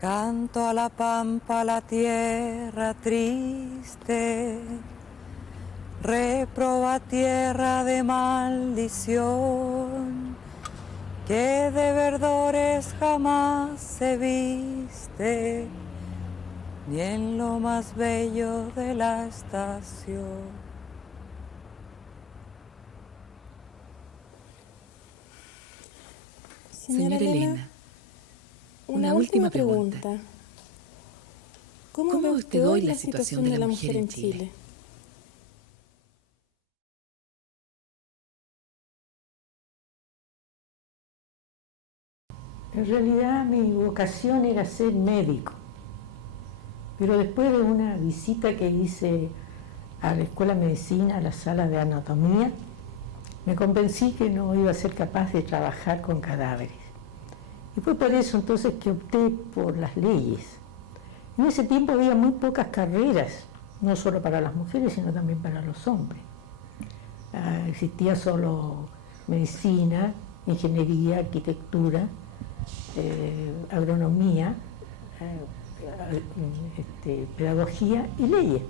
Canto a la pampa, a la tierra triste, reproba tierra de maldición, que de verdores jamás se viste, ni en lo más bello de la estación. Señora Elena, una última pregunta. ¿Cómo ve usted hoy la situación de la mujer en Chile? En realidad mi vocación era ser médico, pero después de una visita que hice a la Escuela de Medicina, a la sala de anatomía, me convencí que no iba a ser capaz de trabajar con cadáveres. Y fue por eso entonces que opté por las leyes. En ese tiempo había muy pocas carreras, no solo para las mujeres, sino también para los hombres. Existía solo medicina, ingeniería, arquitectura, agronomía, pedagogía y leyes.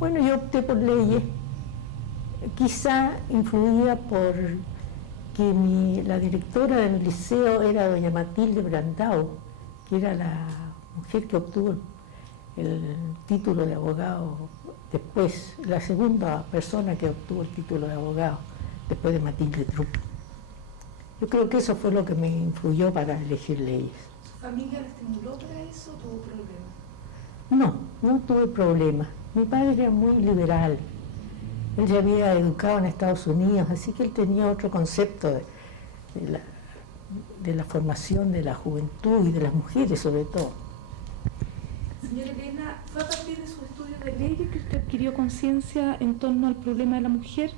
Bueno, yo opté por leyes, quizá influida por que la directora del liceo era doña Matilde Brandao, que era la mujer que obtuvo el título de abogado después, la segunda persona que obtuvo el título de abogado después de Matilde Trupp. Yo creo que eso fue lo que me influyó para elegir leyes. ¿Su familia la estimuló para eso o tuvo problemas? No tuve problemas. Mi padre era muy liberal. Él se había educado en Estados Unidos, así que él tenía otro concepto de la formación de la juventud y de las mujeres sobre todo. Señora Elena, ¿fue a partir de sus estudios de leyes que usted adquirió conciencia en torno al problema de la mujer?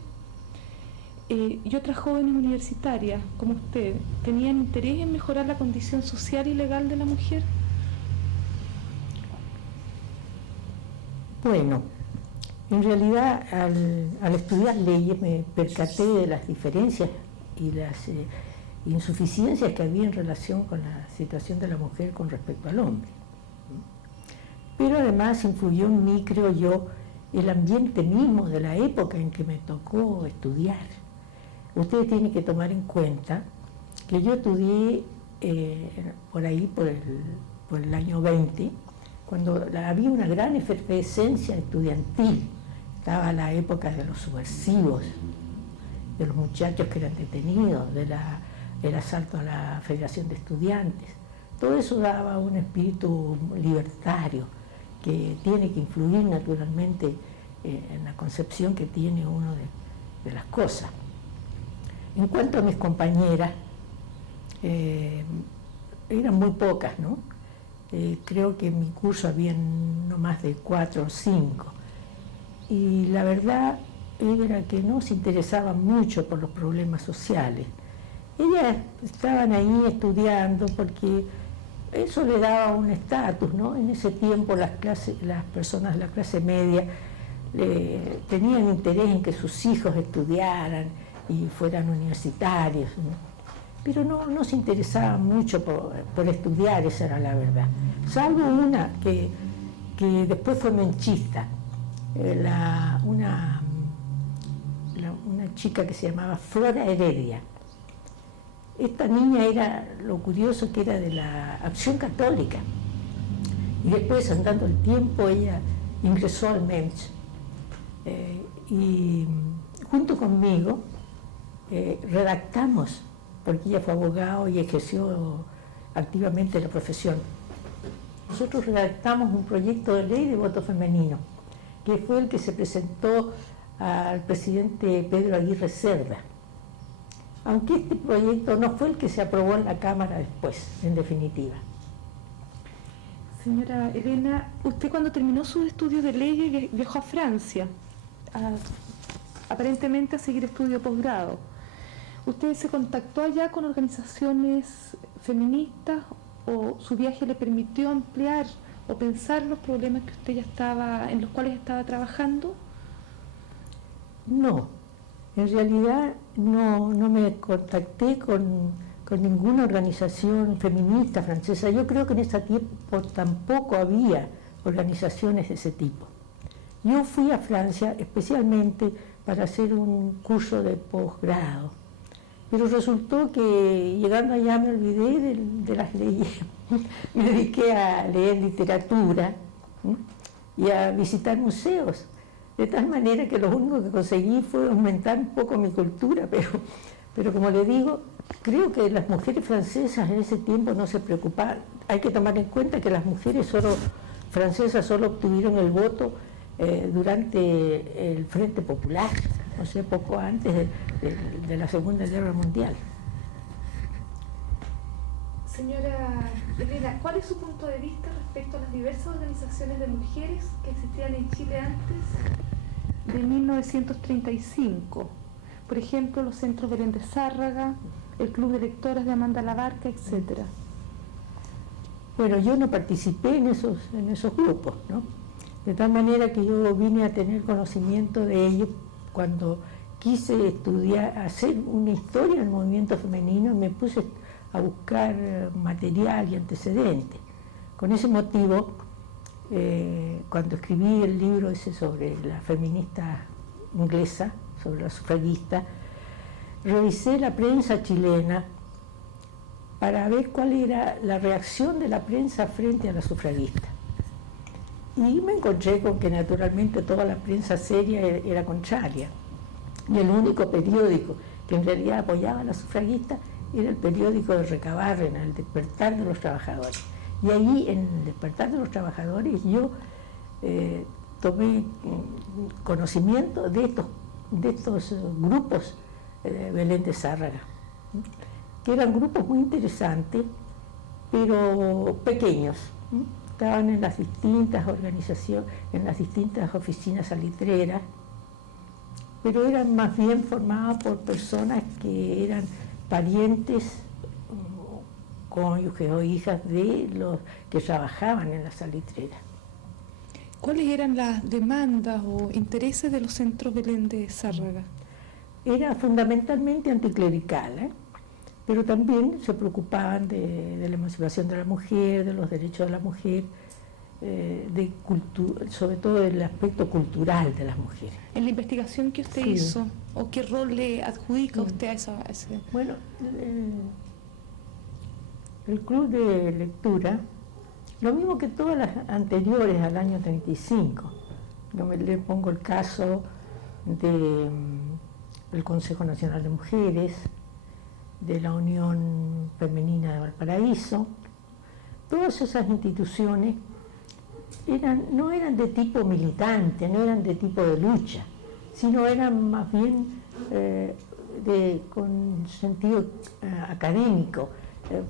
Y otras jóvenes universitarias, como usted, ¿tenían interés en mejorar la condición social y legal de la mujer? Bueno, en realidad al estudiar leyes me percaté de las diferencias y las insuficiencias que había en relación con la situación de la mujer con respecto al hombre. Pero además influyó en mí, creo yo, el ambiente mismo de la época en que me tocó estudiar. Ustedes tienen que tomar en cuenta que yo estudié por ahí, por el año 20, cuando había una gran efervescencia estudiantil. Estaba la época de los subversivos, de los muchachos que eran detenidos, del asalto a la Federación de Estudiantes. Todo eso daba un espíritu libertario que tiene que influir naturalmente en la concepción que tiene uno de las cosas. En cuanto a mis compañeras, eran muy pocas, ¿no? Creo que en mi curso había no más de 4 o 5. Y la verdad era que no se interesaban mucho por los problemas sociales. Ellas estaban ahí estudiando porque eso le daba un estatus, ¿no? En ese tiempo las personas de la clase media tenían interés en que sus hijos estudiaran y fueran universitarios, ¿no? Pero no se interesaban mucho por estudiar, esa era la verdad. Salvo una que después fue menchista, una chica que se llamaba Flora Heredia. Esta niña era, lo curioso que era de la Acción Católica. Y después, andando el tiempo, ella ingresó al MEMS. Y junto conmigo redactamos, porque ella fue abogado y ejerció activamente la profesión. Nosotros redactamos un proyecto de ley de voto femenino, que fue el que se presentó al presidente Pedro Aguirre Cerda. Aunque este proyecto no fue el que se aprobó en la Cámara después, en definitiva. Señora Elena, usted cuando terminó sus estudios de leyes viajó a Francia, aparentemente a seguir estudio posgrado. ¿Usted se contactó allá con organizaciones feministas o su viaje le permitió ampliar o pensar los problemas que usted en los cuales estaba trabajando? No, en realidad no me contacté con con ninguna organización feminista francesa. Yo creo que en ese tiempo tampoco había organizaciones de ese tipo. Yo fui a Francia especialmente para hacer un curso de posgrado, pero resultó que llegando allá me olvidé de las leyes. Me dediqué a leer literatura y a visitar museos, de tal manera que lo único que conseguí fue aumentar un poco mi cultura, pero como le digo, creo que las mujeres francesas en ese tiempo no se preocupaban. Hay que tomar en cuenta que las mujeres francesas solo obtuvieron el voto durante el Frente Popular, o sea, poco antes de la Segunda Guerra Mundial. Señora Elena, ¿cuál es su punto de vista respecto a las diversas organizaciones de mujeres que existían en Chile antes de 1935? Por ejemplo, los centros Belén de Zárraga, el Club de Lectoras de Amanda Labarca, etc. Bueno, yo no participé en esos grupos, ¿no? De tal manera que yo vine a tener conocimiento de ellos cuando quise estudiar, hacer una historia del movimiento femenino, y me puse a buscar material y antecedentes. Con ese motivo, cuando escribí el libro ese sobre la feminista inglesa, sobre la sufragista, revisé la prensa chilena para ver cuál era la reacción de la prensa frente a la sufragista. Y me encontré con que naturalmente toda la prensa seria era contraria. Y el único periódico que en realidad apoyaba a la sufragista era el periódico de Recabarren, El Despertar de los Trabajadores. Y ahí, en El Despertar de los Trabajadores, yo tomé conocimiento de estos grupos de Belén de Zárraga, que eran grupos muy interesantes, pero pequeños. Estaban en las distintas organizaciones, en las distintas oficinas salitreras, pero eran más bien formadas por personas que eran parientes, cónyuges o hijas de los que trabajaban en la salitrera. ¿Cuáles eran las demandas o intereses de los centros Belén de Zárraga? Era fundamentalmente anticlerical, pero también se preocupaban de la emancipación de la mujer, de los derechos de la mujer, sobre todo del aspecto cultural de las mujeres. En la investigación que usted hizo, ¿o qué rol le adjudica usted a ese? Bueno, el club de lectura, lo mismo que todas las anteriores al año 35. Yo le pongo el caso del Consejo Nacional de Mujeres, de la Unión Femenina de Valparaíso. Todas esas instituciones no eran de tipo militante, no eran de tipo de lucha, sino eran más bien con sentido académico,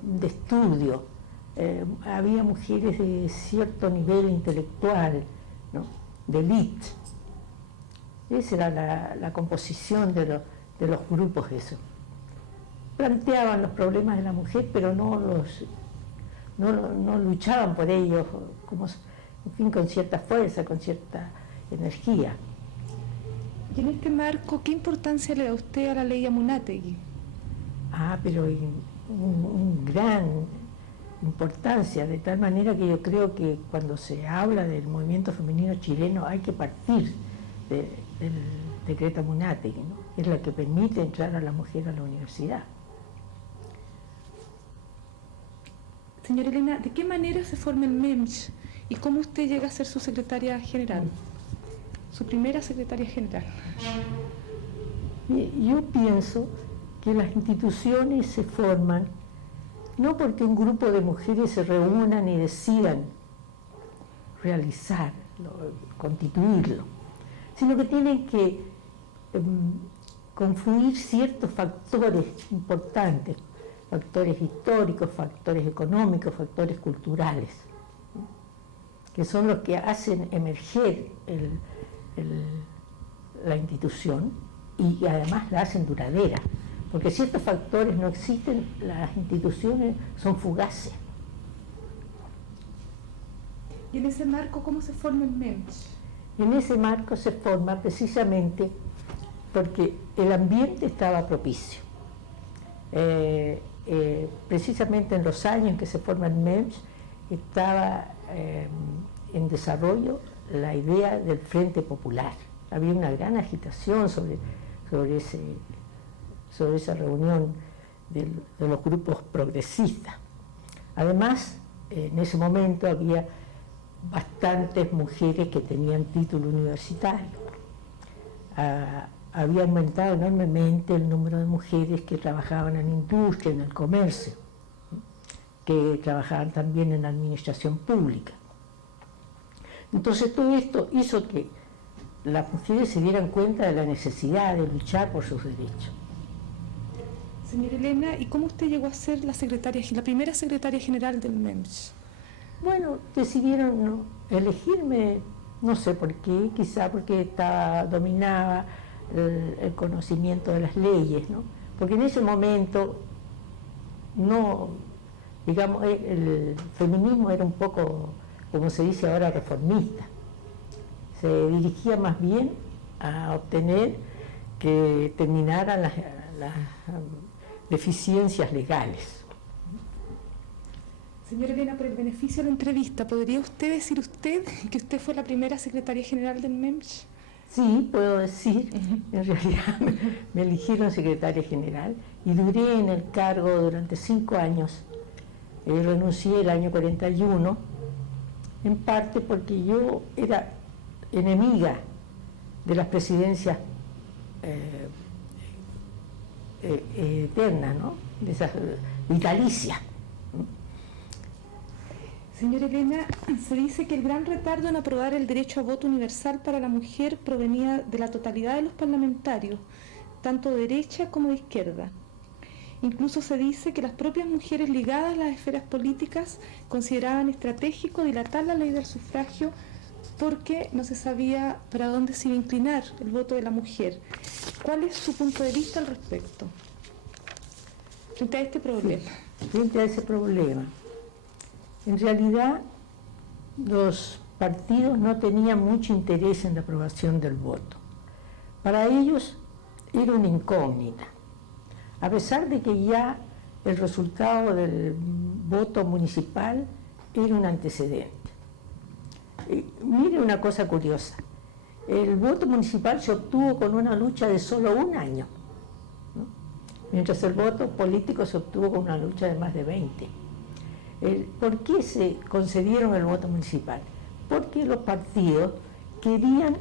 de estudio. Había mujeres de cierto nivel intelectual, ¿no? De élite. Esa era la composición de los grupos esos. Planteaban los problemas de la mujer, pero no luchaban por ellos, en fin, con cierta fuerza, con cierta energía. Y en este marco, ¿qué importancia le da usted a la ley Amunátegui? Pero un gran importancia, de tal manera que yo creo que cuando se habla del movimiento femenino chileno hay que partir del decreto Amunátegui, ¿no? Es la que permite entrar a la mujer a la universidad. Señora Elena, ¿de qué manera se forma el MEMCH y cómo usted llega a ser su secretaria general, su primera secretaria general? Yo pienso que las instituciones se forman no porque un grupo de mujeres se reúnan y decidan realizarlo, constituirlo, sino que tienen que confluir ciertos factores importantes, factores históricos, factores económicos, factores culturales, que son los que hacen emerger la institución y además la hacen duradera. Porque si estos factores no existen, las instituciones son fugaces. ¿Y en ese marco cómo se forma el MEMCH? En ese marco se forma precisamente porque el ambiente estaba propicio. precisamente en los años en que se forma el MEMS estaba en desarrollo la idea del Frente Popular. Había una gran agitación sobre esa reunión de los grupos progresistas. Además, en ese momento había bastantes mujeres que tenían título universitario. Había aumentado enormemente el número de mujeres que trabajaban en industria, en el comercio, que trabajaban también en la administración pública. Entonces todo esto hizo que las mujeres se dieran cuenta de la necesidad de luchar por sus derechos. Señora Elena, ¿y cómo usted llegó a ser la primera secretaria general del MEMS? Bueno, decidieron elegirme, no sé por qué, quizá porque dominaba el conocimiento de las leyes, ¿no? Porque en ese momento el feminismo era un poco, como se dice ahora, reformista. Se dirigía más bien a obtener que terminaran las deficiencias legales. Señora Elena, por el beneficio de la entrevista, ¿podría usted decir que usted fue la primera secretaria general del MEMS? Sí, puedo decir. En realidad me eligieron secretaria general y duré en el cargo durante 5 años. Renuncié el año 41, en parte porque yo era enemiga de las presidencias eternas, ¿no? De esas vitalicias. Señora Elena, se dice que el gran retardo en aprobar el derecho a voto universal para la mujer provenía de la totalidad de los parlamentarios, tanto de derecha como de izquierda. Incluso se dice que las propias mujeres ligadas a las esferas políticas consideraban estratégico dilatar la ley del sufragio porque no se sabía para dónde se iba a inclinar el voto de la mujer. ¿Cuál es su punto de vista al respecto frente a este problema? Sí, frente a ese problema. En realidad, los partidos no tenían mucho interés en la aprobación del voto. Para ellos era una incógnita. A pesar de que ya el resultado del voto municipal era un antecedente. Mire una cosa curiosa. El voto municipal se obtuvo con una lucha de solo 1 año, ¿no? Mientras el voto político se obtuvo con una lucha de más de 20. ¿Por qué se concedieron el voto municipal? Porque los partidos querían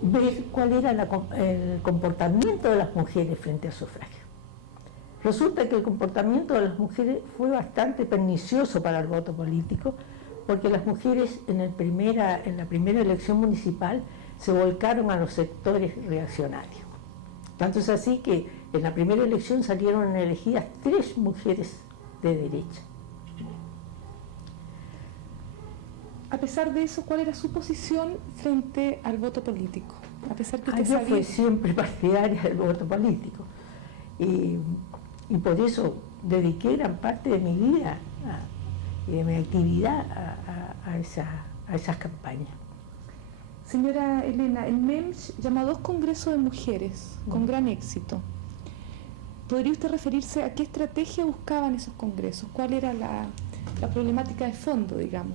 ver cuál era el comportamiento de las mujeres frente al sufragio. Resulta que el comportamiento de las mujeres fue bastante pernicioso para el voto político, porque las mujeres en la primera elección municipal se volcaron a los sectores reaccionarios. Tanto es así que en la primera elección salieron elegidas 3 mujeres de derecha. A pesar de eso, ¿cuál era su posición frente al voto político? A pesar que yo fui siempre partidaria del voto político y por eso dediqué gran parte de mi vida y de mi actividad a esas campañas. Señora Elena, el MEMS llamó a 2 congresos de mujeres con gran éxito. ¿Podría usted referirse a qué estrategia buscaban esos congresos? ¿Cuál era la problemática de fondo, digamos?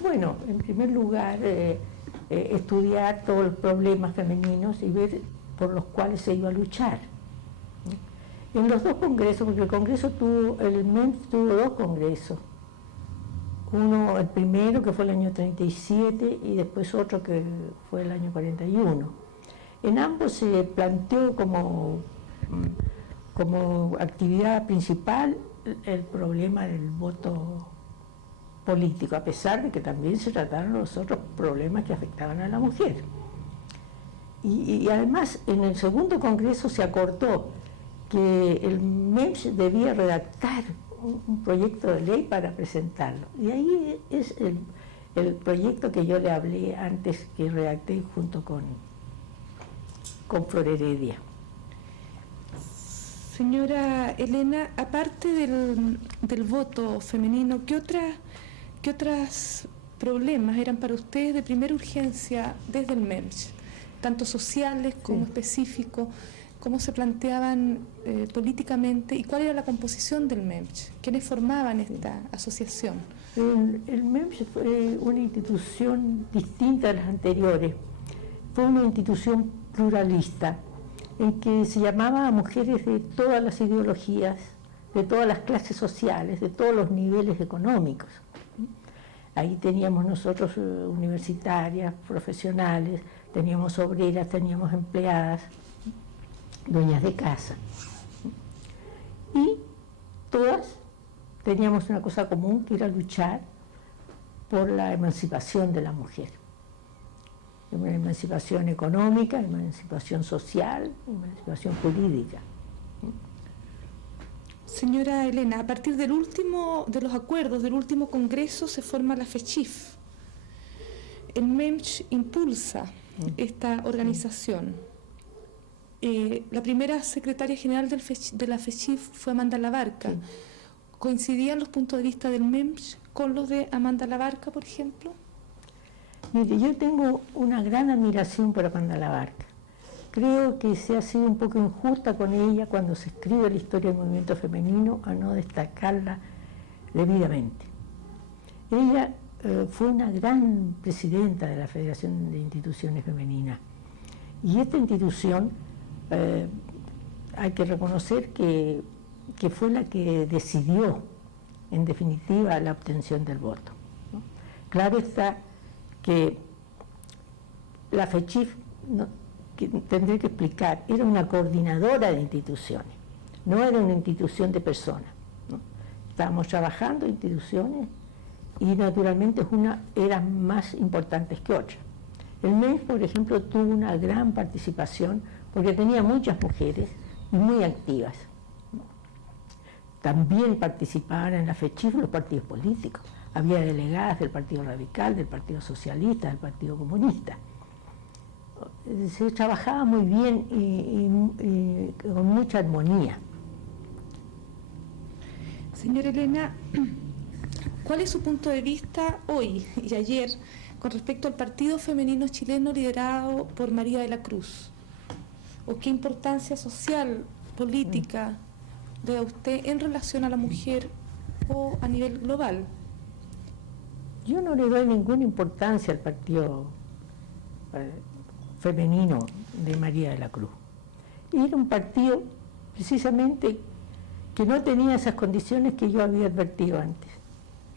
Bueno, en primer lugar, estudiar todos los problemas femeninos y ver por los cuales se iba a luchar. En los 2 congresos, porque el MEMS tuvo 2 congresos. Uno, el primero, que fue el año 37, y después otro que fue el año 41. En ambos se planteó como actividad principal el problema del voto político, a pesar de que también se trataron los otros problemas que afectaban a la mujer. Y además, en el segundo congreso se acordó que el MEMS debía redactar un proyecto de ley para presentarlo. Y ahí es el proyecto que yo le hablé antes, que redacté junto con Flor Heredia. Señora Elena, aparte del voto femenino, ¿qué otros problemas eran para ustedes de primera urgencia desde el MEMS? Tanto sociales como específicos, cómo se planteaban políticamente y cuál era la composición del MEMCH, quiénes formaban esta asociación. El MEMCH fue una institución distinta a las anteriores. Fue una institución pluralista en que se llamaba a mujeres de todas las ideologías, de todas las clases sociales, de todos los niveles económicos. Ahí teníamos nosotros universitarias, profesionales, teníamos obreras, teníamos empleadas, dueñas de casa. Y todas teníamos una cosa común, que era luchar por la emancipación de la mujer. Una emancipación económica, emancipación social, emancipación jurídica. Señora Elena, a partir de los acuerdos del último congreso se forma la FECHIF. El MEMCH impulsa esta organización. La primera secretaria general de la FECHIF fue Amanda Labarca. Sí. ¿Coincidían los puntos de vista del MEMCH con los de Amanda Labarca, por ejemplo? Mire, yo tengo una gran admiración por Amanda Labarca. Creo que se ha sido un poco injusta con ella cuando se escribe la historia del movimiento femenino a no destacarla debidamente. Ella fue una gran presidenta de la Federación de Instituciones Femeninas. Y esta institución, hay que reconocer que fue la que decidió, en definitiva, la obtención del voto, ¿no? Claro está que la FECHIF, que tendré que explicar, era una coordinadora de instituciones, no era una institución de personas, ¿no? Estábamos trabajando instituciones y naturalmente unas eran más importantes que otras. El MEMCH, por ejemplo, tuvo una gran participación porque tenía muchas mujeres y muy activas. También participaban en la FECHIF los partidos políticos. Había delegadas del Partido Radical, del Partido Socialista, del Partido Comunista. Se trabajaba muy bien y con mucha armonía. Señora Elena, ¿cuál es su punto de vista hoy y ayer con respecto al partido femenino chileno liderado por María de la Cruz? ¿O qué importancia social, política le da usted en relación a la mujer o a nivel global? Yo no le doy ninguna importancia al partido femenino de María de la Cruz. Y era un partido precisamente que no tenía esas condiciones que yo había advertido antes,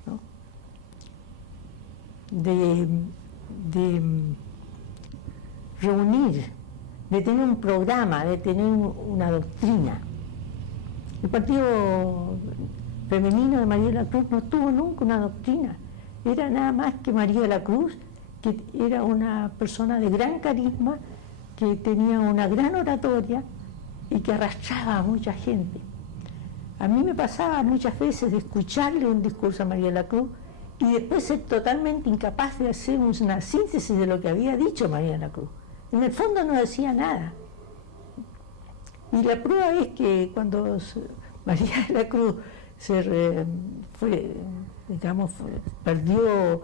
¿no? De reunir, de tener un programa, de tener una doctrina. El partido femenino de María de la Cruz no tuvo nunca una doctrina. Era nada más que María de la Cruz, que era una persona de gran carisma, que tenía una gran oratoria y que arrastraba a mucha gente. A mí me pasaba muchas veces de escucharle un discurso a María de la Cruz y después ser totalmente incapaz de hacer una síntesis de lo que había dicho María de la Cruz. En el fondo no decía nada. Y la prueba es que cuando María de la Cruz perdió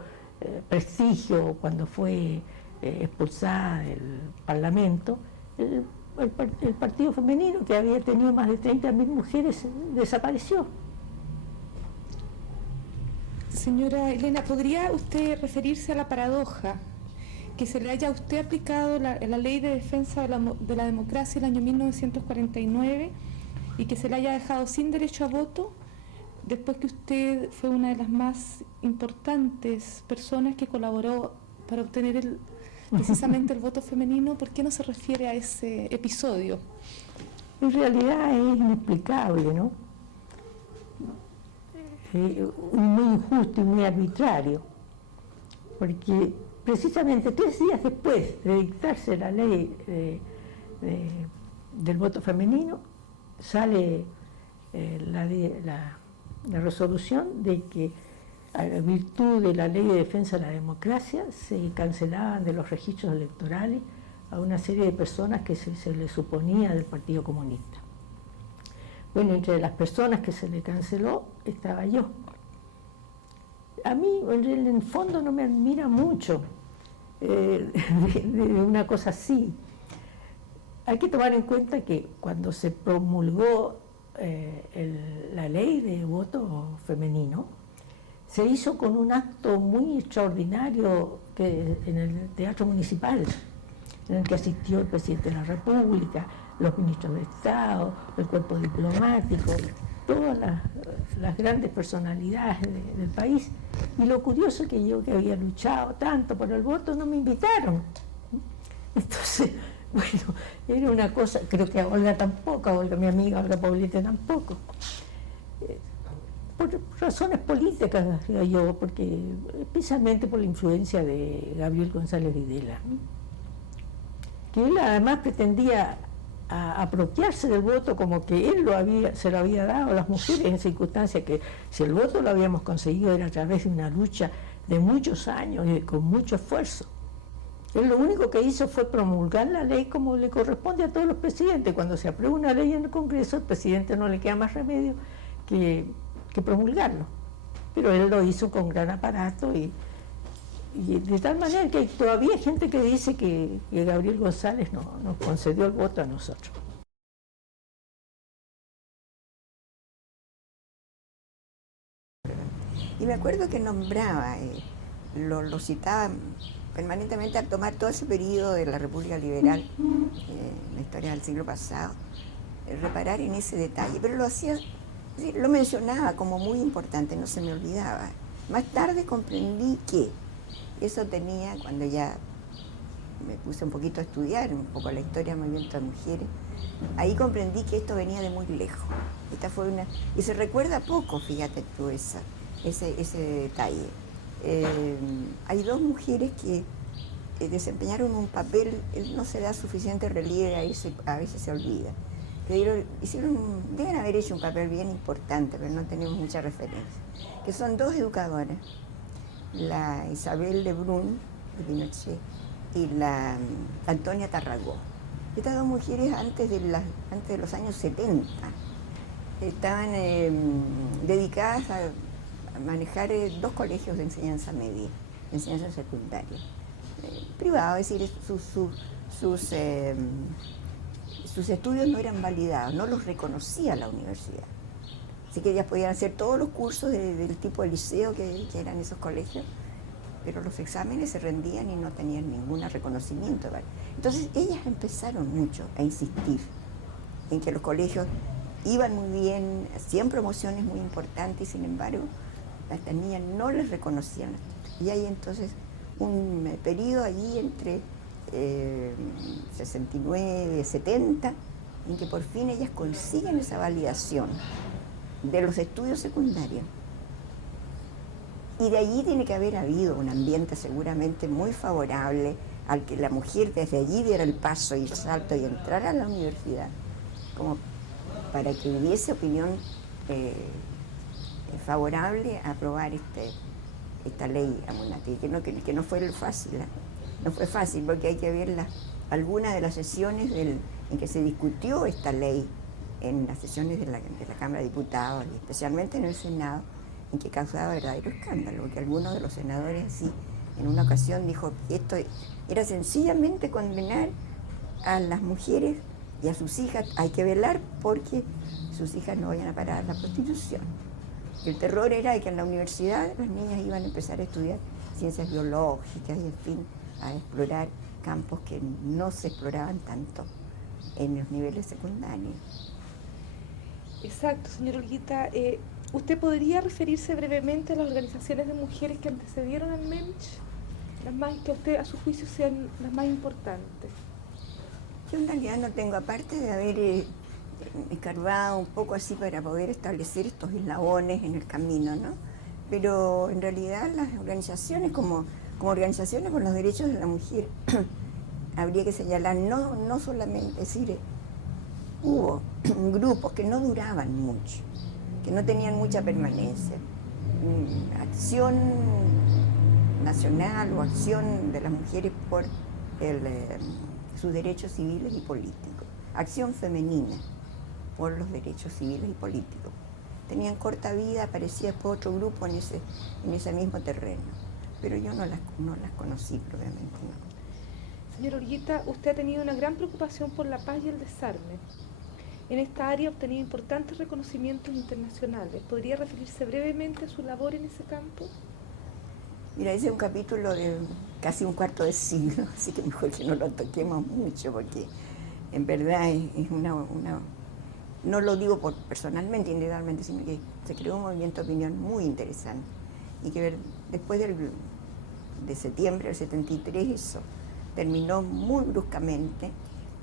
prestigio cuando fue expulsada del Parlamento, el partido femenino, que había tenido más de 30.000 mujeres, desapareció. Señora Elena, ¿podría usted referirse a la paradoja que se le haya a usted aplicado la Ley de Defensa de la Democracia el año 1949 y que se le haya dejado sin derecho a voto después que usted fue una de las más importantes personas que colaboró para obtener precisamente el voto femenino? ¿Por qué no se refiere a ese episodio? En realidad es inexplicable, ¿no? Muy injusto y muy arbitrario, porque precisamente 3 días después de dictarse la ley del voto femenino, sale la resolución de que, a virtud de la Ley de Defensa de la Democracia, se cancelaban de los registros electorales a una serie de personas que se les suponía del Partido Comunista. Bueno, entre las personas que se le canceló estaba yo. A mí, en el fondo, no me admira mucho de una cosa así. hay que tomar en cuenta que cuando se promulgó la ley de voto femenino, se hizo con un acto muy extraordinario en el Teatro Municipal, en el que asistió el presidente de la República, los ministros de Estado, el cuerpo diplomático, todas las grandes personalidades del país. Y lo curioso es que yo, que había luchado tanto por el voto, no me invitaron. Entonces, bueno, era una cosa, creo que a Olga tampoco, a Olga, mi amiga Olga Poblete tampoco. Por razones políticas, digo yo, porque especialmente por la influencia de Gabriel González Videla, que él además pretendía apropiarse del voto como que él se lo había dado a las mujeres en circunstancias que si el voto lo habíamos conseguido era a través de una lucha de muchos años y con mucho esfuerzo. Él lo único que hizo fue promulgar la ley como le corresponde a todos los presidentes. Cuando se aprueba una ley en el Congreso, al presidente no le queda más remedio que promulgarlo. Pero él lo hizo con gran aparato y de tal manera que todavía hay gente que dice que Gabriel González nos concedió el voto a nosotros. Y me acuerdo que nombraba, lo citaba permanentemente a tomar todo ese periodo de la República Liberal, la historia del siglo pasado, reparar en ese detalle, pero lo hacía, lo mencionaba como muy importante, no se me olvidaba. Más tarde comprendí que eso tenía, cuando ya me puse un poquito a estudiar un poco la historia del movimiento de mujeres, ahí comprendí que esto venía de muy lejos. Esta fue y se recuerda poco, fíjate tú, ese detalle. Hay dos mujeres que desempeñaron un papel, no se da suficiente relieve, a veces se olvida. Deben haber hecho un papel bien importante, pero no tenemos mucha referencia. Que son dos educadoras, la Isabel Lebrun de Pinochet y la Antonia Tarragó. Estas dos mujeres antes de los años 70 estaban dedicadas a manejar dos colegios de enseñanza media, de enseñanza secundaria, privados, es decir, sus estudios no eran validados, no los reconocía la universidad. Así que ellas podían hacer todos los cursos del tipo de liceo que eran esos colegios, pero los exámenes se rendían y no tenían ningún reconocimiento. Entonces ellas empezaron mucho a insistir en que los colegios iban muy bien, hacían promociones muy importantes y sin embargo las niñas no les reconocían. Y hay entonces un periodo allí entre 69, 70, en que por fin ellas consiguen esa validación de los estudios secundarios. Y de allí tiene que haber habido un ambiente seguramente muy favorable al que la mujer desde allí diera el paso y el salto y entrara a la universidad, como para que hubiese opinión favorable a aprobar esta ley Amunati, que no fue fácil, no fue fácil porque hay que ver algunas de las sesiones en que se discutió esta ley en las sesiones de la Cámara de Diputados y especialmente en el Senado, en que causaba verdadero escándalo, porque algunos de los senadores así, en una ocasión dijo que esto era sencillamente condenar a las mujeres y a sus hijas, hay que velar porque sus hijas no vayan a parar a la prostitución. El terror era de que en la universidad las niñas iban a empezar a estudiar ciencias biológicas y en fin, a explorar campos que no se exploraban tanto en los niveles secundarios. Exacto, señora Olguita. ¿Usted podría referirse brevemente a las organizaciones de mujeres que antecedieron al Mensch? Las más que a usted, a su juicio, sean las más importantes. Yo en realidad no tengo, aparte de haber escarbado un poco así para poder establecer estos eslabones en el camino, ¿no? Pero en realidad las organizaciones como organizaciones por los derechos de la mujer habría que señalar, no solamente, es decir, hubo grupos que no duraban mucho, que no tenían mucha permanencia. Acción nacional o acción de las mujeres por sus derechos civiles y políticos. Acción femenina por los derechos civiles y políticos. Tenían corta vida, aparecía después otro grupo en ese mismo terreno. Pero yo no las conocí propiamente, no. Señor Olguita, usted ha tenido una gran preocupación por la paz y el desarme. En esta área ha obtenido importantes reconocimientos internacionales. ¿Podría referirse brevemente a su labor en ese campo? Mira, ese es un capítulo de casi un cuarto de siglo, así que mejor que no lo toquemos mucho, porque en verdad es no lo digo personalmente, individualmente, sino que se creó un movimiento de opinión muy interesante y que después de septiembre del 73 eso terminó muy bruscamente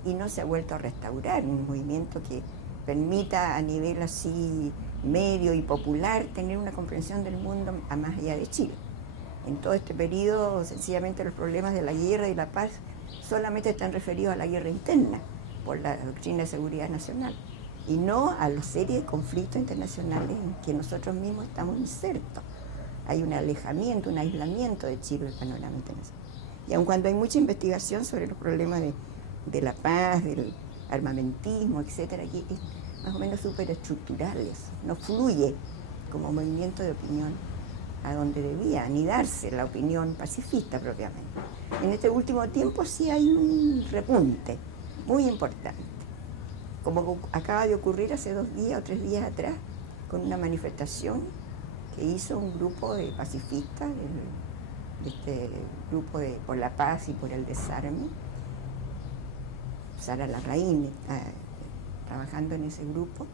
y no se ha vuelto a restaurar, un movimiento que permita a nivel así medio y popular tener una comprensión del mundo a más allá de Chile. En todo este periodo, sencillamente los problemas de la guerra y la paz solamente están referidos a la guerra interna por la doctrina de seguridad nacional y no a la serie de conflictos internacionales en que nosotros mismos estamos insertos. Hay un alejamiento, un aislamiento de Chile del panorama internacional. Y aun cuando hay mucha investigación sobre los problemas de la paz, del armamentismo, etcétera, aquí es más o menos superestructurales, no fluye como movimiento de opinión a donde debía anidarse la opinión pacifista propiamente. En este último tiempo sí hay un repunte muy importante, como acaba de ocurrir hace 2 días o 3 días atrás, con una manifestación que hizo un grupo de pacifistas, de este grupo por la paz y por el desarme. Sara Larraín está trabajando en ese grupo,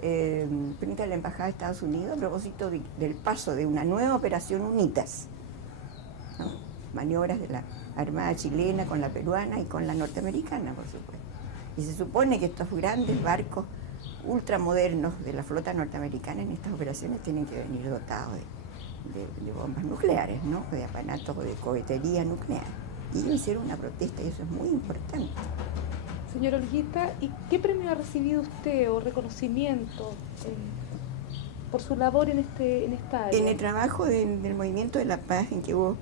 frente a la Embajada de Estados Unidos a propósito del paso de una nueva operación UNITAS, ¿no? Maniobras de la Armada chilena con la peruana y con la norteamericana, por supuesto. Y se supone que estos grandes barcos ultramodernos de la flota norteamericana en estas operaciones tienen que venir dotados de bombas nucleares, ¿no? De aparatos de cohetería nuclear. Y ellos hicieron una protesta y eso es muy importante. Señor Olguita, ¿y qué premio ha recibido usted o reconocimiento por su labor en esta área? En el trabajo del movimiento de la paz, en que hubo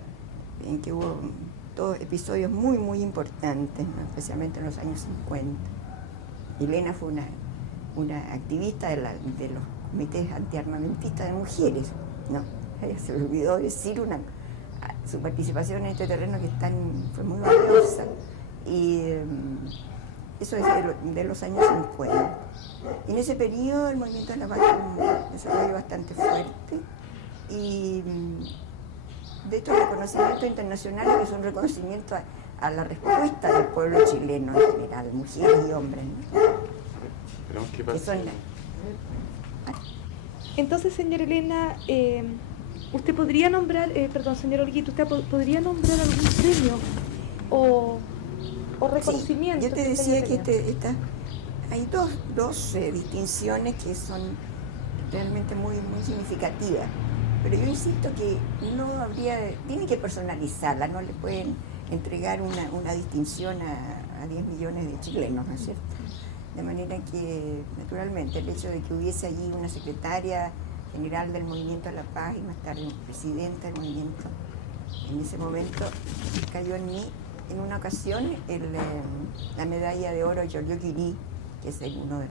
todos episodios muy, muy importantes, ¿no? Especialmente en los años 50. Elena fue una activista de los comités antiarmamentistas de mujeres, ¿no? Ella se olvidó decir su participación en este terreno que fue muy valiosa. Y eso es de los años 50. En ese periodo el movimiento de la paz tuvo un desarrollo bastante fuerte y de estos reconocimientos internacionales que son reconocimientos a la respuesta del pueblo chileno en general, mujeres y hombres, ¿no? ¿Qué pasa? Entonces, señora Elena, usted podría nombrar, señor Olguita, ¿usted podría nombrar algún premio o reconocimiento? Sí, yo te decía que hay dos distinciones que son realmente muy, muy significativas, pero yo insisto que tiene que personalizarla, no le pueden entregar una distinción a 10 millones de chilenos, ¿no es cierto? De manera que, naturalmente, el hecho de que hubiese allí una secretaria general del Movimiento de la Paz y más tarde un presidente del movimiento, en ese momento cayó en mí, en una ocasión, la medalla de oro Joliot-Curie, que es uno de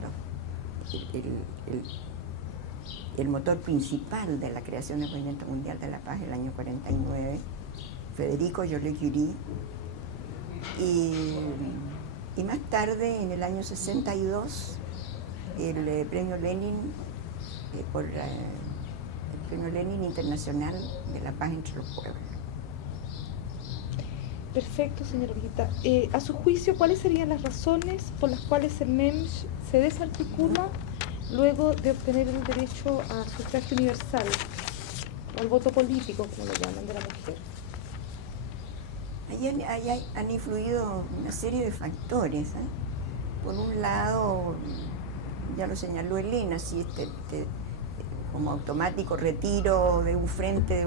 el motor principal de la creación del Movimiento Mundial de la Paz en el año 49, Federico Joliot-Curie, y más tarde, en el año 62, el premio Lenin, el premio Lenin Internacional de la Paz entre los Pueblos. Perfecto, señor Olguita. A su juicio, ¿cuáles serían las razones por las cuales el MEMS se desarticula luego de obtener el derecho a sufragio universal, o al voto político, como lo llaman, de la mujer? Ahí han influido una serie de factores, ¿eh? Por un lado, ya lo señaló Elena, sí, como automático retiro de un frente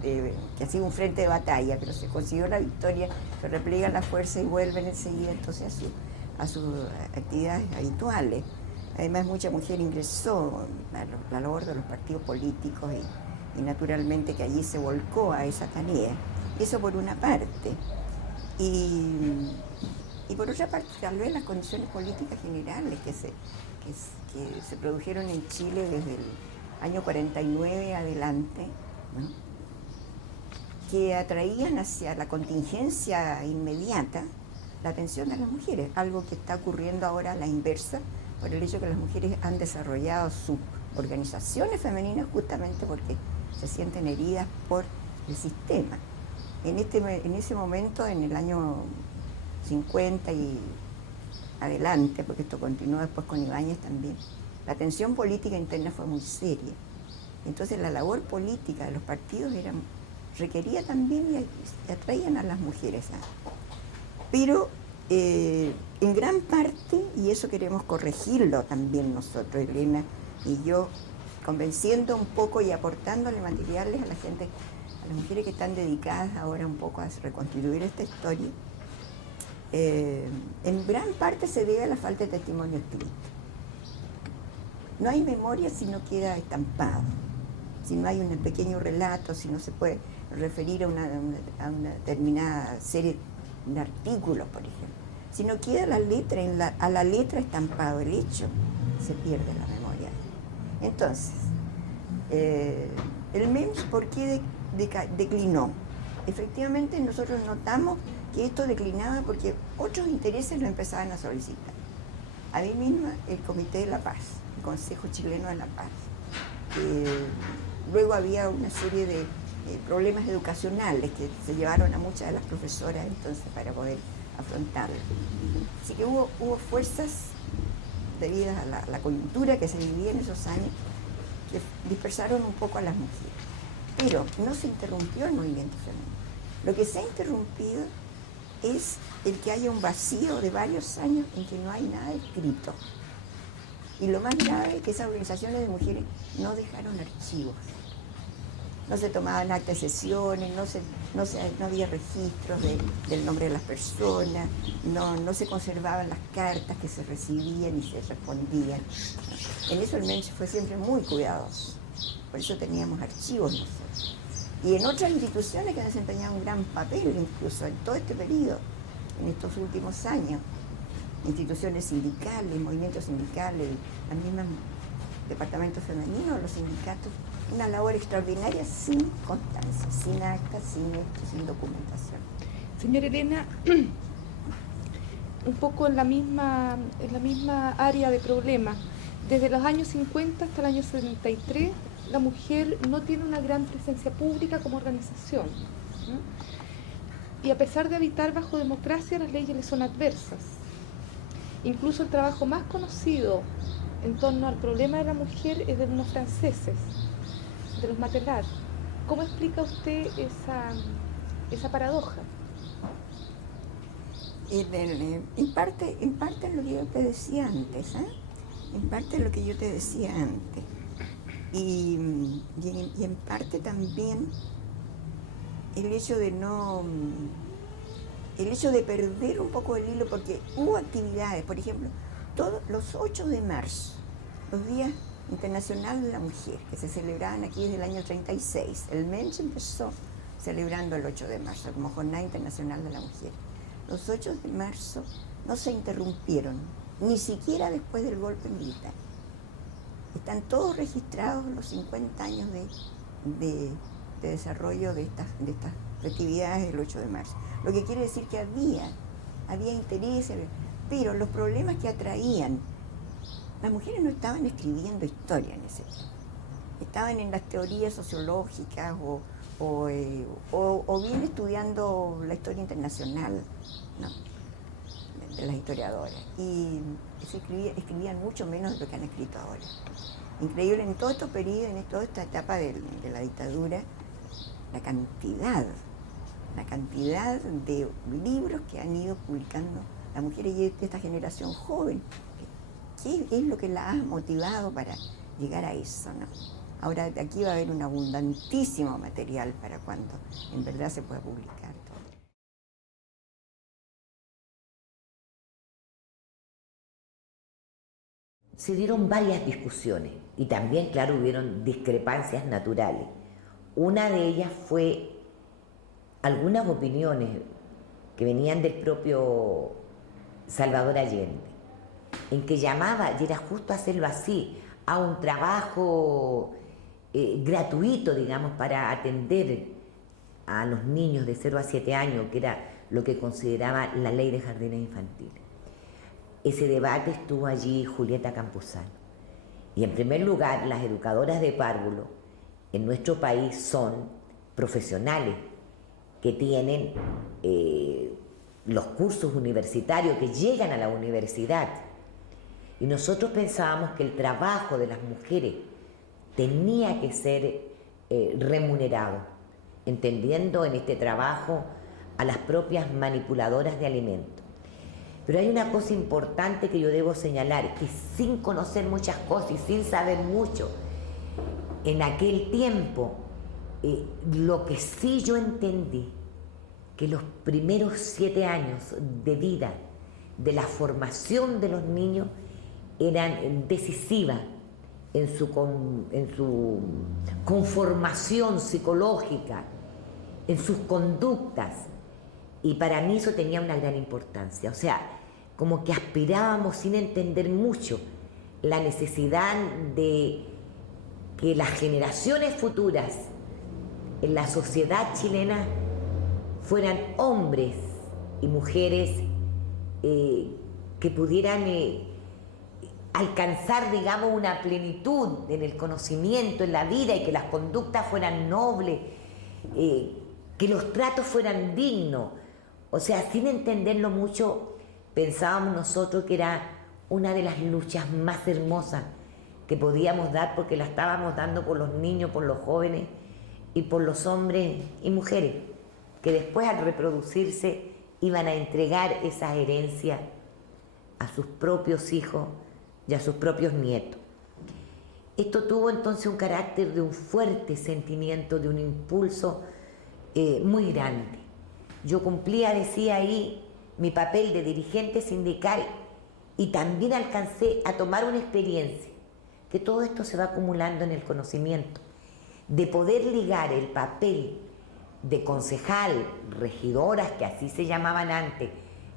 que ha sido un frente de batalla, pero se consiguió la victoria, se repliegan las fuerzas y vuelven enseguida entonces a sus actividades habituales. Además, mucha mujer ingresó a la labor de los partidos políticos y naturalmente que allí se volcó a esa tarea. Eso por una parte. Y por otra parte, tal vez las condiciones políticas generales que se produjeron en Chile desde el año 49 adelante, ¿no? que atraían hacia la contingencia inmediata la atención de las mujeres, algo que está ocurriendo ahora a la inversa, por el hecho que las mujeres han desarrollado sus organizaciones femeninas justamente porque se sienten heridas por el sistema. En ese momento, en el año 50 y adelante, porque esto continuó después con Ibáñez también, la tensión política interna fue muy seria. Entonces la labor política de los partidos requería también y atraían a las mujeres. Pero en gran parte, y eso queremos corregirlo también nosotros, Elena y yo, convenciendo un poco y aportándole materiales a la gente, a las mujeres que están dedicadas ahora un poco a reconstituir esta historia, en gran parte se debe a la falta de testimonio escrito. No hay memoria si no queda estampado, si no hay un pequeño relato, si no se puede referir a una determinada serie de artículos, por ejemplo. Si no queda la letra, a la letra estampado el hecho, se pierde la memoria. Entonces, el MEMS, ¿por qué declinó? Efectivamente, nosotros notamos que esto declinaba porque otros intereses lo empezaban a solicitar. A mí misma, el Comité de la Paz, el Consejo Chileno de la Paz. Luego había una serie de problemas educacionales que se llevaron a muchas de las profesoras entonces para poder afrontarlo. Así que hubo fuerzas debidas a la coyuntura que se vivía en esos años que dispersaron un poco a las mujeres. Pero no se interrumpió el movimiento femenino. Lo que se ha interrumpido es el que haya un vacío de varios años en que no hay nada escrito. Y lo más grave es que esas organizaciones de mujeres no dejaron archivos. No se tomaban actas de sesiones, no había registros del nombre de las personas, no se conservaban las cartas que se recibían y se respondían. En eso el MEMS fue siempre muy cuidadoso. Por eso teníamos archivos nosotros. Y en otras instituciones que han desempeñado un gran papel, incluso en todo este periodo, en estos últimos años, instituciones sindicales, movimientos sindicales, los mismos departamentos femeninos, los sindicatos, una labor extraordinaria sin constancia, sin actas, sin documentación. Señora Elena, un poco en la misma área de problema, desde los años 50 hasta el año 73, la mujer no tiene una gran presencia pública como organización, ¿no? Y a pesar de habitar bajo democracia, las leyes le son adversas. Incluso el trabajo más conocido en torno al problema de la mujer es de unos franceses, de los Matelar. ¿Cómo explica usted esa paradoja? En parte es lo que yo te decía antes, en parte es lo que yo te decía antes. Y en parte también el hecho de perder un poco el hilo, porque hubo actividades, por ejemplo, todos los 8 de marzo, los días internacionales de la mujer, que se celebraban aquí desde el año 36. El MEMS empezó celebrando el 8 de marzo como Jornada Internacional de la Mujer. Los 8 de marzo no se interrumpieron, ni siquiera después del golpe militar. Están todos registrados los 50 años de desarrollo de estas festividades del 8 de marzo. Lo que quiere decir que había interés, pero los problemas que atraían, las mujeres no estaban escribiendo historia en ese tiempo. Estaban en las teorías sociológicas o bien estudiando la historia internacional, ¿no?, de las historiadoras. Y escribían mucho menos de lo que han escrito ahora. Increíble en todos estos periodos, en toda esta etapa de la dictadura, la cantidad de libros que han ido publicando las mujeres de esta generación joven. ¿Qué es lo que la ha motivado para llegar a eso, no? Ahora aquí va a haber un abundantísimo material para cuando en verdad se pueda publicar todo. Se dieron varias discusiones y también, claro, hubieron discrepancias naturales. Una de ellas fue algunas opiniones que venían del propio Salvador Allende, en que llamaba, y era justo hacerlo así, a un trabajo gratuito, digamos, para atender a los niños de 0 a 7 años, que era lo que consideraba la ley de jardines infantiles. Ese debate estuvo allí Julieta Campuzano. Y en primer lugar, las educadoras de párvulo en nuestro país son profesionales que tienen los cursos universitarios, que llegan a la universidad. Y nosotros pensábamos que el trabajo de las mujeres tenía que ser remunerado, entendiendo en este trabajo a las propias manipuladoras de alimentos. Pero hay una cosa importante que yo debo señalar, que sin conocer muchas cosas y sin saber mucho, en aquel tiempo, lo que sí yo entendí, que los primeros 7 años de vida de la formación de los niños eran decisivas en su conformación psicológica, en sus conductas, y para mí eso tenía una gran importancia. O sea, como que aspirábamos sin entender mucho la necesidad de que las generaciones futuras en la sociedad chilena fueran hombres y mujeres que pudieran alcanzar, digamos, una plenitud en el conocimiento, en la vida, y que las conductas fueran nobles, que los tratos fueran dignos. O sea, sin entenderlo mucho, pensábamos nosotros que era una de las luchas más hermosas que podíamos dar, porque la estábamos dando por los niños, por los jóvenes y por los hombres y mujeres, que después, al reproducirse, iban a entregar esa herencia a sus propios hijos y a sus propios nietos. Esto tuvo entonces un carácter de un fuerte sentimiento, de un impulso muy grande. Yo cumplía, decía ahí, mi papel de dirigente sindical, y también alcancé a tomar una experiencia, que todo esto se va acumulando en el conocimiento, de poder ligar el papel de concejal, regidoras, que así se llamaban antes,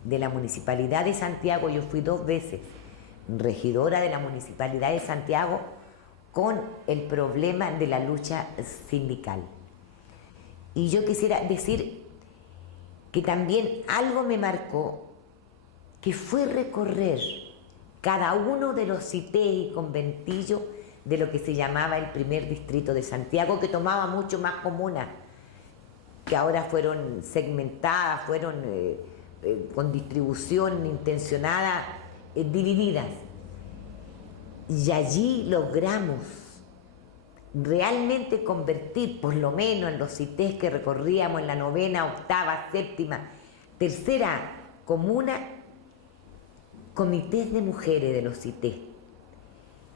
de la Municipalidad de Santiago. Yo fui 2 veces regidora de la Municipalidad de Santiago, con el problema de la lucha sindical. Y yo quisiera decir que también algo me marcó, que fue recorrer cada uno de los cités y conventillos de lo que se llamaba el primer distrito de Santiago, que tomaba mucho más comunas, que ahora fueron segmentadas, fueron con distribución intencionada, divididas. Y allí logramos realmente convertir, por lo menos en los cités que recorríamos, en la 9ª, 8ª, 7ª, 3ª comuna, comités de mujeres de los cités.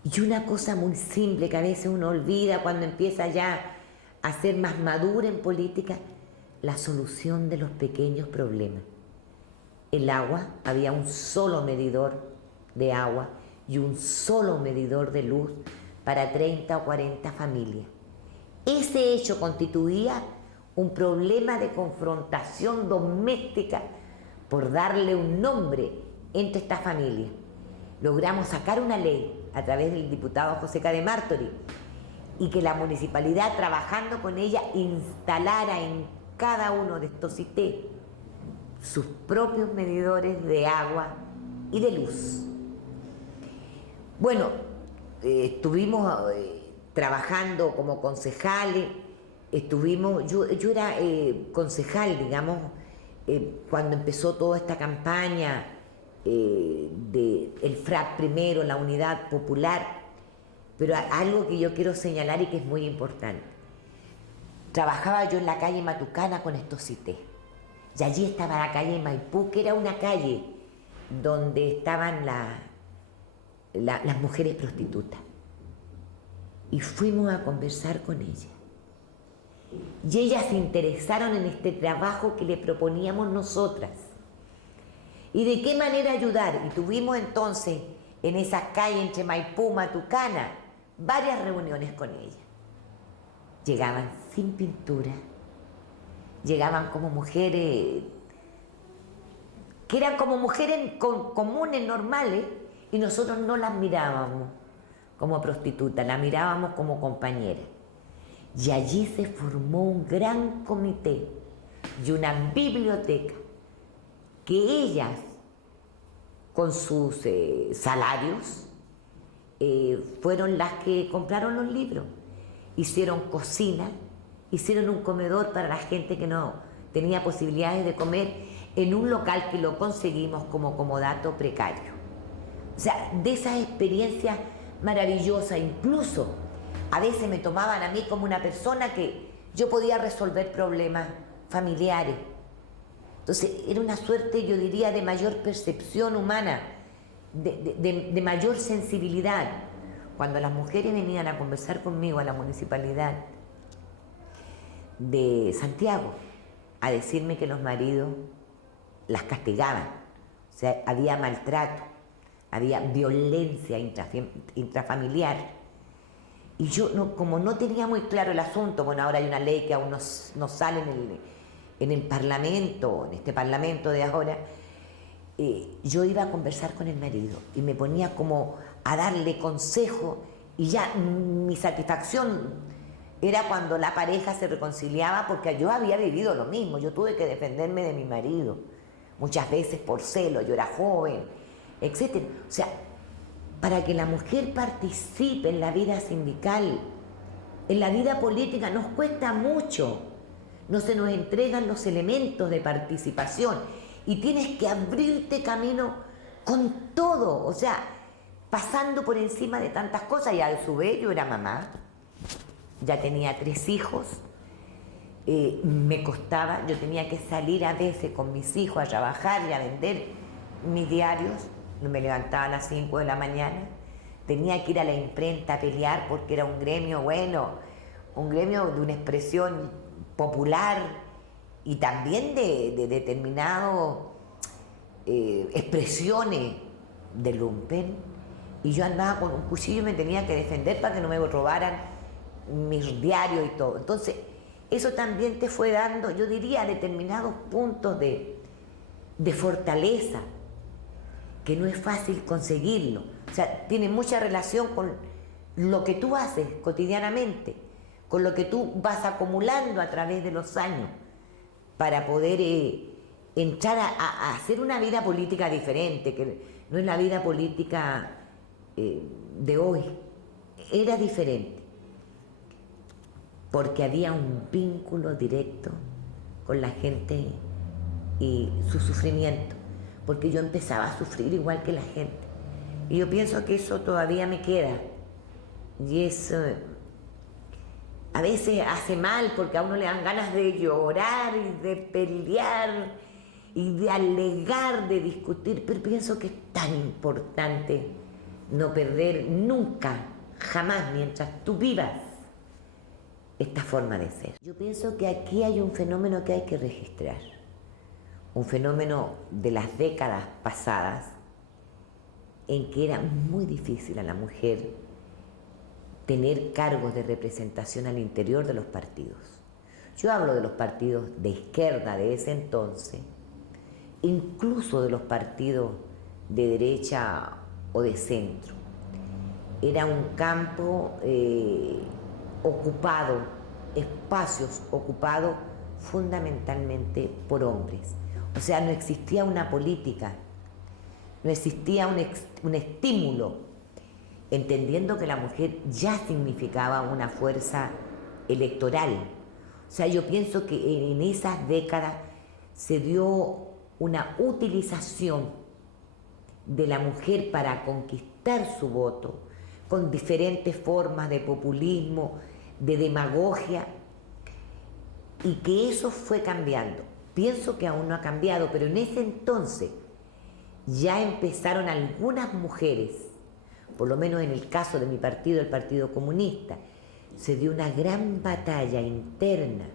Y una cosa muy simple que a veces uno olvida cuando empieza ya a ser más madura en política: la solución de los pequeños problemas. El agua, había un solo medidor de agua y un solo medidor de luz para 30 o 40 familias. Ese hecho constituía un problema de confrontación doméstica, por darle un nombre, entre estas familias. Logramos sacar una ley a través del diputado José K. de Martori, y que la municipalidad, trabajando con ella, instalara en cada uno de estos cités sus propios medidores de agua y de luz. Bueno, estuvimos trabajando como concejales, yo era concejal, digamos, cuando empezó toda esta campaña del FRAP primero, la Unidad Popular. Pero algo que yo quiero señalar y que es muy importante: trabajaba yo en la calle Matucana con estos cités, y allí estaba la calle Maipú, que era una calle donde estaban las mujeres prostitutas, y fuimos a conversar con ellas, y ellas se interesaron en este trabajo que le proponíamos nosotras, y de qué manera ayudar. Y tuvimos entonces en esa calle entre Maipú y Matucana varias reuniones con ellas. Llegaban sin pintura, llegaban como mujeres que eran como mujeres comunes, normales, y nosotros no las mirábamos como prostitutas, las mirábamos como compañeras. Y allí se formó un gran comité y una biblioteca que ellas, con sus salarios, fueron las que compraron los libros, hicieron cocina, hicieron un comedor para la gente que no tenía posibilidades de comer en un local que lo conseguimos como comodato precario. O sea, de esas experiencias maravillosas, incluso a veces me tomaban a mí como una persona que yo podía resolver problemas familiares. Entonces era una suerte, yo diría, de mayor percepción humana, de mayor sensibilidad. Cuando las mujeres venían a conversar conmigo a la municipalidad de Santiago, a decirme que los maridos las castigaban, o sea, había maltrato, había violencia intrafamiliar. Y yo, como no tenía muy claro el asunto, bueno, ahora hay una ley que aún no sale en el Parlamento, en este Parlamento de ahora, yo iba a conversar con el marido y me ponía como a darle consejo, y ya mi satisfacción era cuando la pareja se reconciliaba, porque yo había vivido lo mismo, yo tuve que defenderme de mi marido, muchas veces por celo, yo era joven, etc. O sea, para que la mujer participe en la vida sindical, en la vida política, nos cuesta mucho, no se nos entregan los elementos de participación y tienes que abrirte camino con todo, o sea, pasando por encima de tantas cosas. Y a su vez yo era mamá, ya tenía 3 hijos, me costaba, yo tenía que salir a veces con mis hijos a trabajar y a vender mis diarios, me levantaba a las 5 de la mañana, tenía que ir a la imprenta a pelear porque era un gremio, bueno, un gremio de una expresión popular y también de determinadas expresiones de lumpen, y yo andaba con un cuchillo y me tenía que defender para que no me robaran mis diarios y todo. Entonces, eso también te fue dando, yo diría, determinados puntos de fortaleza, que no es fácil conseguirlo. O sea, tiene mucha relación con lo que tú haces cotidianamente, con lo que tú vas acumulando a través de los años para poder entrar a hacer una vida política diferente, que no es la vida política de hoy. Era diferente, porque había un vínculo directo con la gente y su sufrimiento, porque yo empezaba a sufrir igual que la gente. Y yo pienso que eso todavía me queda. Y eso a veces hace mal, porque a uno le dan ganas de llorar y de pelear y de alegar, de discutir, pero pienso que es tan importante no perder nunca, jamás, mientras tú vivas, esta forma de ser. Yo pienso que aquí hay un fenómeno que hay que registrar, un fenómeno de las décadas pasadas, en que era muy difícil a la mujer tener cargos de representación al interior de los partidos. Yo hablo de los partidos de izquierda de ese entonces, incluso de los partidos de derecha o de centro. Era un campo ocupado, espacios ocupados fundamentalmente por hombres. O sea, no existía una política, no existía un estímulo, entendiendo que la mujer ya significaba una fuerza electoral. O sea, yo pienso que en esas décadas se dio una utilización de la mujer para conquistar su voto, con diferentes formas de populismo, de demagogia, y que eso fue cambiando. Pienso que aún no ha cambiado, pero en ese entonces ya empezaron algunas mujeres, por lo menos en el caso de mi partido, el Partido Comunista, se dio una gran batalla interna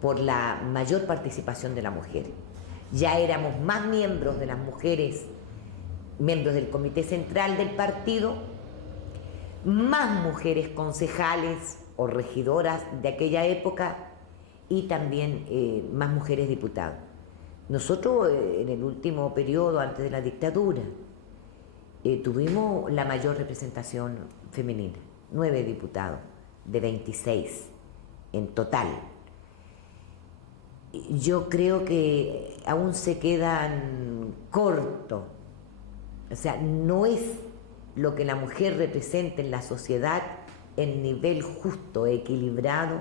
por la mayor participación de la mujer. Ya éramos más miembros de las mujeres, miembros del Comité Central del partido, más mujeres concejales o regidoras de aquella época y también más mujeres diputadas. Nosotros en el último periodo, antes de la dictadura, tuvimos la mayor representación femenina, 9 diputados de 26 en total. Yo creo que aún se quedan cortos, o sea, no es lo que la mujer representa en la sociedad el nivel justo, equilibrado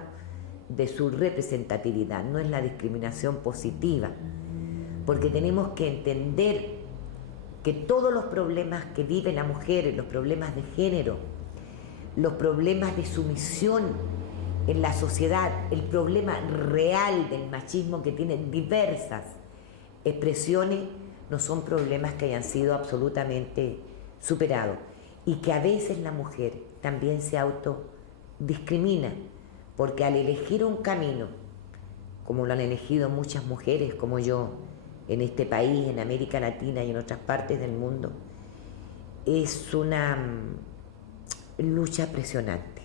de su representatividad, no es la discriminación positiva, porque tenemos que entender que todos los problemas que vive la mujer, los problemas de género, los problemas de sumisión en la sociedad, el problema real del machismo que tiene diversas expresiones, no son problemas que hayan sido absolutamente superados y que a veces la mujer también se autodiscrimina, porque al elegir un camino, como lo han elegido muchas mujeres como yo, en este país, en América Latina y en otras partes del mundo, es una lucha presionante.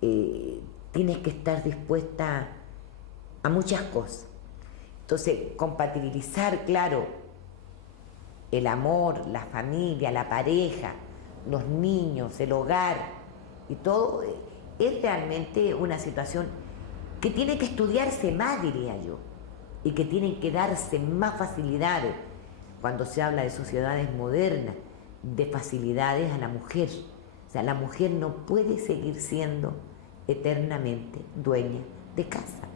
Tienes que estar dispuesta a muchas cosas. Entonces, compatibilizar, claro, el amor, la familia, la pareja, los niños, el hogar y todo, es realmente una situación que tiene que estudiarse más, diría yo, y que tienen que darse más facilidades cuando se habla de sociedades modernas, de facilidades a la mujer. O sea, la mujer no puede seguir siendo eternamente dueña de casa.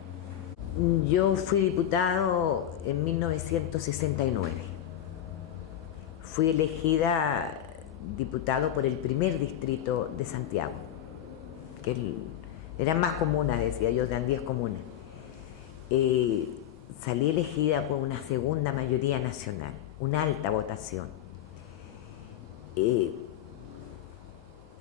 Yo fui diputado en 1969. Fui elegida diputado por el primer distrito de Santiago, que eran más comunas, decía yo, eran 10 comunas. Salí elegida por una segunda mayoría nacional, una alta votación.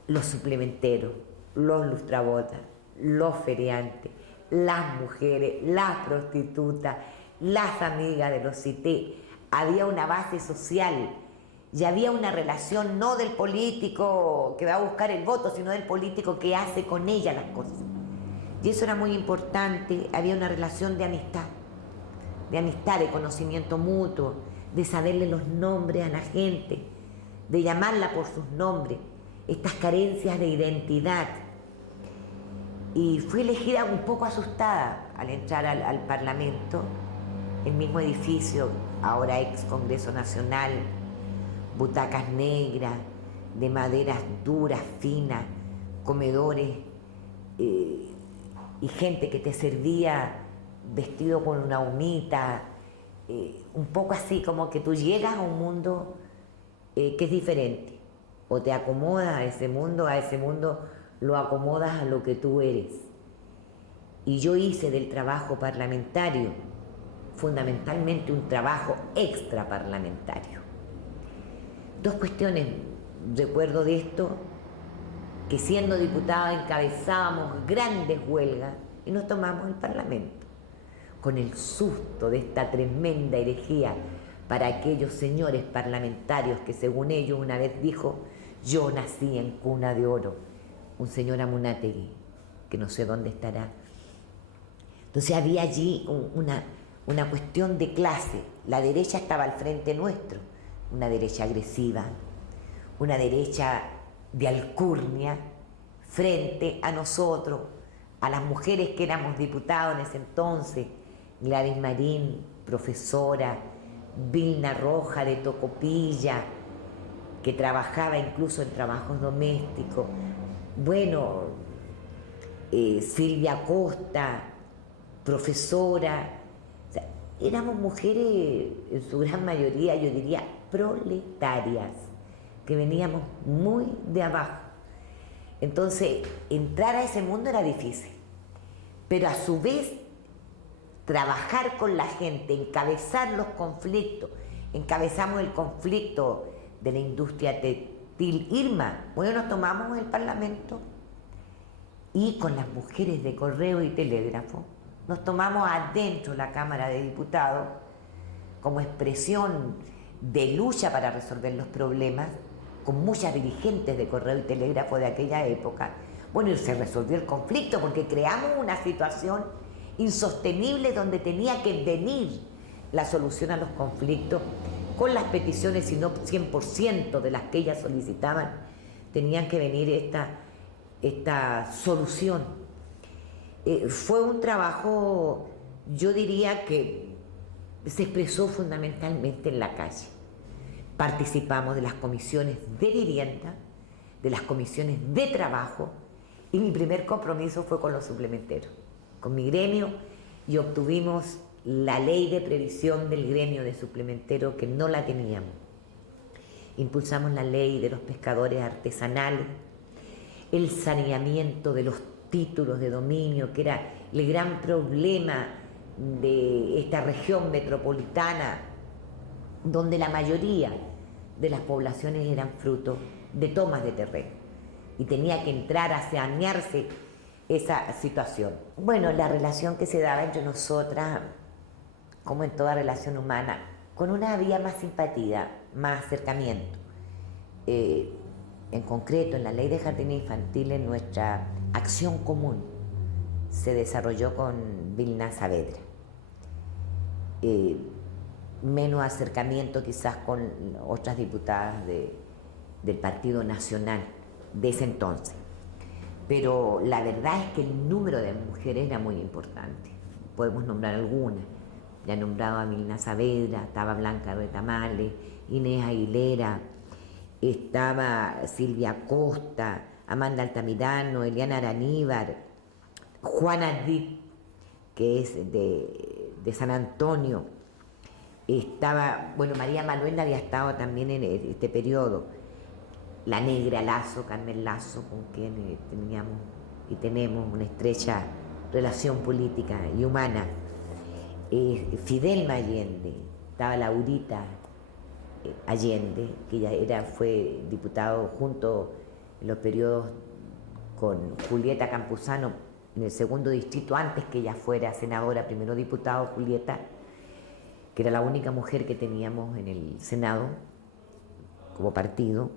Los suplementeros, los lustrabotas, los feriantes, las mujeres, las prostitutas, las amigas de los CITE, había una base social y había una relación no del político que va a buscar el voto, sino del político que hace con ella las cosas. Y eso era muy importante, había una relación de amistad, de conocimiento mutuo, de saberle los nombres a la gente, de llamarla por sus nombres, estas carencias de identidad. Y fui elegida un poco asustada al entrar al Parlamento, el mismo edificio, ahora ex Congreso Nacional, butacas negras, de maderas duras, finas, comedores, y gente que te servía vestido con una humita, un poco así como que tú llegas a un mundo que es diferente, o te acomodas a ese mundo lo acomodas a lo que tú eres. Y yo hice del trabajo parlamentario fundamentalmente un trabajo extraparlamentario. Dos cuestiones recuerdo de esto, que siendo diputada encabezábamos grandes huelgas y nos tomamos el Parlamento, con el susto de esta tremenda herejía para aquellos señores parlamentarios que según ellos una vez dijo, yo nací en cuna de oro, un señor Amunátegui, que no sé dónde estará. Entonces había allí una cuestión de clase, la derecha estaba al frente nuestro, una derecha agresiva, una derecha de alcurnia frente a nosotros, a las mujeres que éramos diputados en ese entonces, Gladys Marín, profesora, Vilna Roja de Tocopilla, que trabajaba incluso en trabajos domésticos, bueno, Silvia Costa, profesora, o sea, éramos mujeres en su gran mayoría, yo diría, proletarias, que veníamos muy de abajo. Entonces, entrar a ese mundo era difícil, pero a su vez, trabajar con la gente, encabezar los conflictos, encabezamos el conflicto de la industria textil Irma, bueno, nos tomamos el Parlamento y con las mujeres de correo y telégrafo, nos tomamos adentro la Cámara de Diputados como expresión de lucha para resolver los problemas, con muchas dirigentes de correo y telégrafo de aquella época. Bueno, y se resolvió el conflicto porque creamos una situación insostenible donde tenía que venir la solución a los conflictos con las peticiones, si no 100% de las que ellas solicitaban, tenían que venir esta solución. Fue un trabajo, yo diría que se expresó fundamentalmente en la calle. Participamos de las comisiones de vivienda, de las comisiones de trabajo, y mi primer compromiso fue con los suplementeros, con mi gremio, y obtuvimos la ley de previsión del gremio de suplementeros, que no la teníamos. Impulsamos la ley de los pescadores artesanales, el saneamiento de los títulos de dominio, que era el gran problema de esta región metropolitana, donde la mayoría de las poblaciones eran fruto de tomas de terreno y tenía que entrar a sanearse esa situación. Bueno, la relación que se daba entre nosotras, como en toda relación humana, con una había más simpatía, más acercamiento. En concreto, en la ley de jardines infantiles, nuestra acción común se desarrolló con Vilna Saavedra. Menos acercamiento quizás con otras diputadas del Partido Nacional de ese entonces. Pero la verdad es que el número de mujeres era muy importante. Podemos nombrar algunas. Ya nombraba a Vilna Saavedra, estaba Blanca Retamales, Inés Aguilera, estaba Silvia Costa, Amanda Altamirano, Eliana Araníbar, Juana Dip, que es de San Antonio. Estaba, bueno, María Manuela había estado también en este periodo. La Negra Lazo, Carmen Lazo, con quien teníamos y tenemos una estrecha relación política y humana. Fidelma Allende, estaba Laurita Allende, que ella fue diputado junto en los periodos con Julieta Campuzano en el segundo distrito, antes que ella fuera senadora, primero diputado Julieta, que era la única mujer que teníamos en el Senado como partido.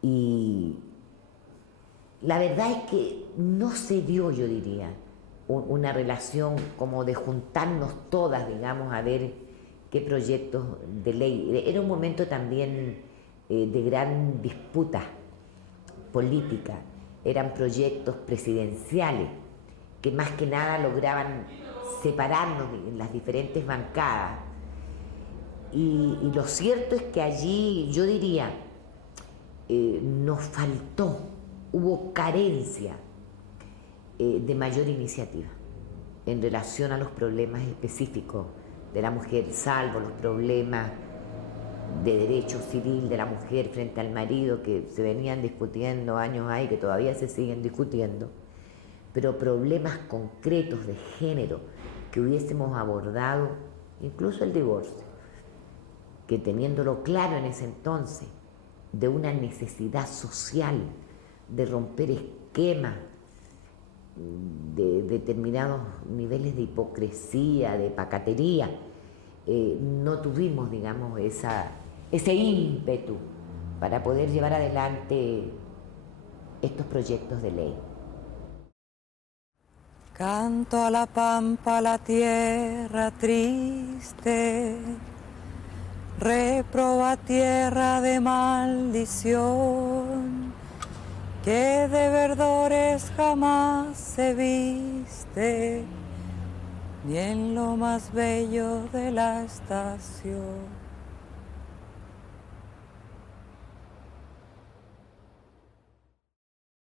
Y la verdad es que no se dio, yo diría, una relación como de juntarnos todas, digamos, a ver qué proyectos de ley. Era un momento también de gran disputa política. Eran proyectos presidenciales que más que nada lograban separarnos en las diferentes bancadas. Y lo cierto es que allí, yo diría, nos faltó, hubo carencia de mayor iniciativa en relación a los problemas específicos de la mujer, salvo los problemas de derecho civil de la mujer frente al marido que se venían discutiendo años ahí, que todavía se siguen discutiendo, pero problemas concretos de género que hubiésemos abordado, incluso el divorcio, que teniéndolo claro en ese entonces, de una necesidad social de romper esquemas, de determinados niveles de hipocresía, de pacatería, no tuvimos, digamos, ese ímpetu para poder llevar adelante estos proyectos de ley. Canto a la pampa, a la tierra triste, reproba tierra de maldición, que de verdores jamás se viste, ni en lo más bello de la estación.